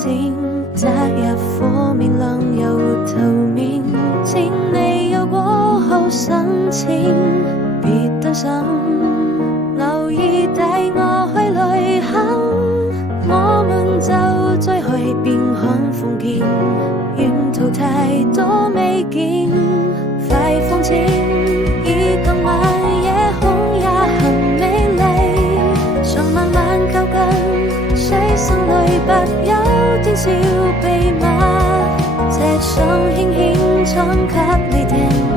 剪，擇日火面亮又頭面，見你有過後深淺，別擔心，留意帶我去旅行，我們就再去邊看風景，沿途太多美景，快放箭，以今晚夜空也很美麗，想慢慢靠近，水聲裏不有點小秘密，這想輕輕唱給你聽，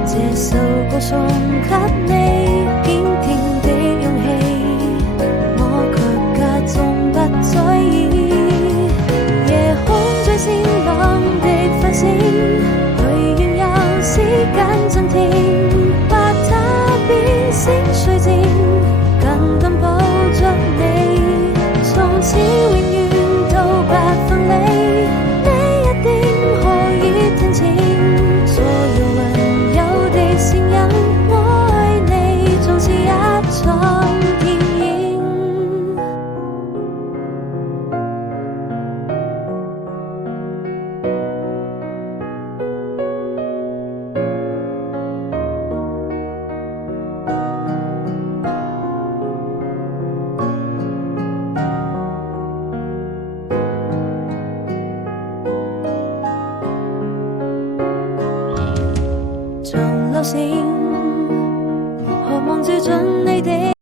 這首歌送給你，堅定的勇氣，我卻假裝不在意，夜空最閃亮的繁星，許願讓時間增添，把它變成水晶，緊緊抱着你，從此永遠都不分離，你一定可以聽清所有溫柔的聲音，我愛你總是一場電影。像流星，渴望照進你的